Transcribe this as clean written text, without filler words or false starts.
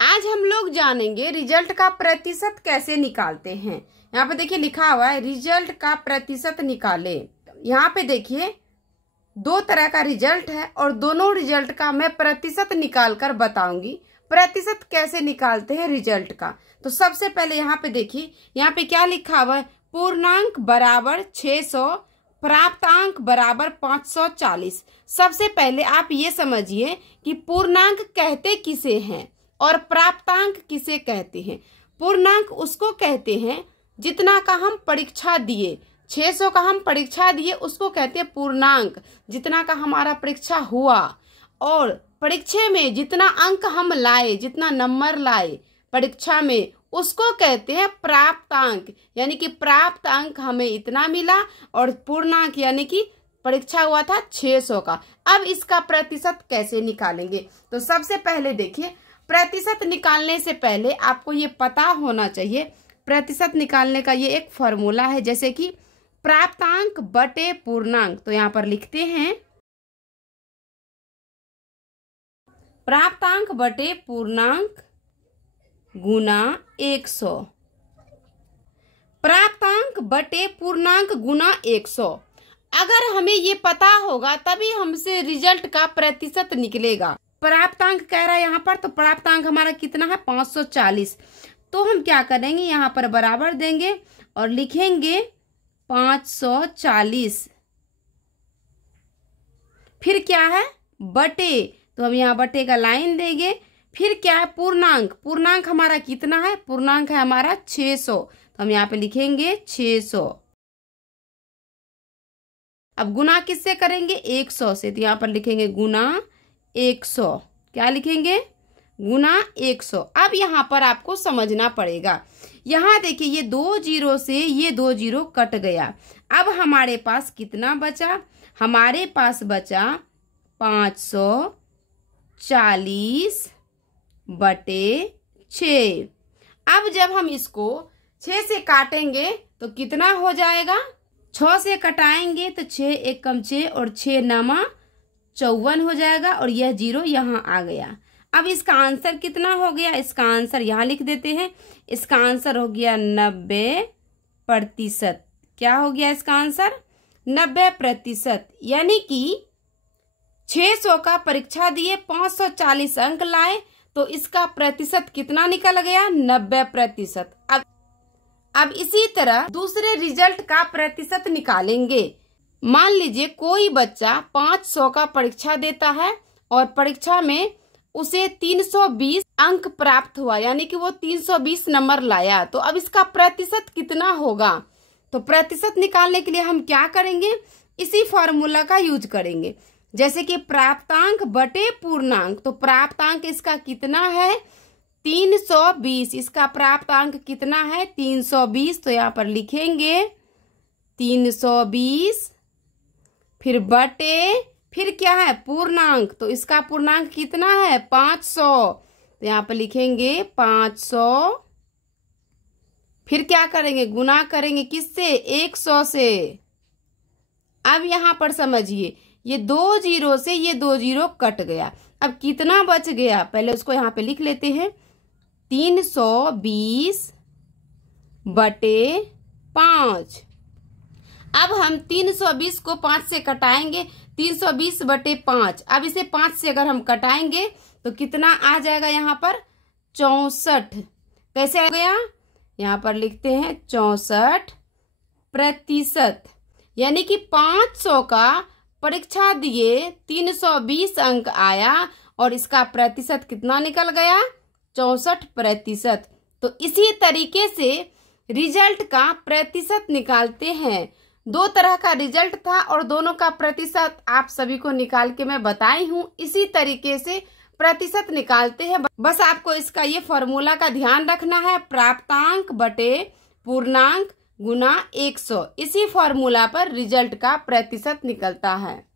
आज हम लोग जानेंगे रिजल्ट का प्रतिशत कैसे निकालते हैं। यहाँ पे देखिए लिखा हुआ है रिजल्ट का प्रतिशत निकाले। यहाँ पे देखिए दो तरह का रिजल्ट है और दोनों रिजल्ट का मैं प्रतिशत निकाल कर बताऊंगी। प्रतिशत कैसे निकालते हैं रिजल्ट का। तो सबसे पहले यहाँ पे देखिए, यहाँ पे क्या लिखा हुआ है, पूर्णांक बराबर 600, प्राप्तांक बराबर 540। सबसे पहले आप ये समझिए कि पूर्णांक कहते किसे हैं और प्राप्तांक किसे कहते हैं। पूर्णांक उसको कहते हैं जितना का हम परीक्षा दिए, 600 का हम परीक्षा दिए उसको कहते हैं पूर्णांक, जितना का हमारा परीक्षा हुआ। और परीक्षा में जितना अंक हम लाए, जितना नंबर लाए परीक्षा में, उसको कहते हैं प्राप्तांक। यानी कि प्राप्त अंक हमें इतना मिला और पूर्णांक यानी कि परीक्षा हुआ था 600 का। अब इसका प्रतिशत कैसे निकालेंगे। तो सबसे पहले देखिए, प्रतिशत निकालने से पहले आपको ये पता होना चाहिए, प्रतिशत निकालने का ये एक फॉर्मूला है, जैसे कि प्राप्तांक बटे पूर्णांक। तो यहाँ पर लिखते हैं प्राप्तांक बटे पूर्णांक गुना 100। प्राप्तांक बटे पूर्णांक गुना 100। अगर हमें ये पता होगा तभी हमसे रिजल्ट का प्रतिशत निकलेगा। प्राप्तांक कह रहा है यहाँ पर, तो प्राप्तांक हमारा कितना है 540। तो हम क्या करेंगे, यहाँ पर बराबर देंगे और लिखेंगे 540। फिर क्या है बटे, तो हम यहाँ बटे का लाइन देंगे। फिर क्या है पूर्णांक, पूर्णांक हमारा कितना है, पूर्णांक है हमारा 600। तो हम यहाँ पे लिखेंगे 600। अब गुना किससे करेंगे, 100 से। तो यहाँ पर लिखेंगे गुना 100। क्या लिखेंगे, गुना 100। अब यहाँ पर आपको समझना पड़ेगा, यहाँ देखिए ये 2 जीरो से ये 2 जीरो कट गया। अब हमारे पास कितना बचा, हमारे पास बचा 540 बटे 6। अब जब हम इसको 6 से काटेंगे तो कितना हो जाएगा, 6 से कटाएंगे तो 6 एक कम 6 और 6 नामा 54 हो जाएगा और यह जीरो यहाँ आ गया। अब इसका आंसर कितना हो गया, इसका आंसर यहाँ लिख देते हैं। इसका आंसर हो गया 90%। क्या हो गया इसका आंसर, 90%। यानी कि 600 का परीक्षा दिए, 540 अंक लाए, तो इसका प्रतिशत कितना निकल गया, 90%। अब इसी तरह दूसरे रिजल्ट का प्रतिशत निकालेंगे। मान लीजिए कोई बच्चा 500 का परीक्षा देता है और परीक्षा में उसे 320 अंक प्राप्त हुआ, यानी कि वो 320 नंबर लाया। तो अब इसका प्रतिशत कितना होगा। तो प्रतिशत निकालने के लिए हम क्या करेंगे, इसी फॉर्मूला का यूज करेंगे, जैसे कि प्राप्तांक बटे पूर्णांक। तो प्राप्तांक इसका कितना है 320, इसका प्राप्तांक कितना है 320। तो यहाँ पर लिखेंगे 320, फिर बटे, फिर क्या है पूर्णांक, तो इसका पूर्णांक कितना है 500। तो यहाँ पर लिखेंगे 500। फिर क्या करेंगे, गुना करेंगे किससे, 100 से। अब यहाँ पर समझिए ये 2 जीरो से ये 2 जीरो कट गया। अब कितना बच गया, पहले उसको यहाँ पे लिख लेते हैं, 320 बटे 5। अब हम 320 को 5 से कटाएंगे, 320 बटे 5। अब इसे 5 से अगर हम कटाएंगे तो कितना आ जाएगा, यहाँ पर 64। कैसे आ गया, यहाँ पर लिखते हैं 64%। यानी कि 500 का परीक्षा दिए 320 अंक आया और इसका प्रतिशत कितना निकल गया, 64%। तो इसी तरीके से रिजल्ट का प्रतिशत निकालते हैं। 2 तरह का रिजल्ट था और दोनों का प्रतिशत आप सभी को निकाल के मैं बताई हूँ। इसी तरीके से प्रतिशत निकालते हैं। बस आपको इसका ये फॉर्मूला का ध्यान रखना है, प्राप्तांक बटे पूर्णांक गुना 100। इसी फॉर्मूला पर रिजल्ट का प्रतिशत निकलता है।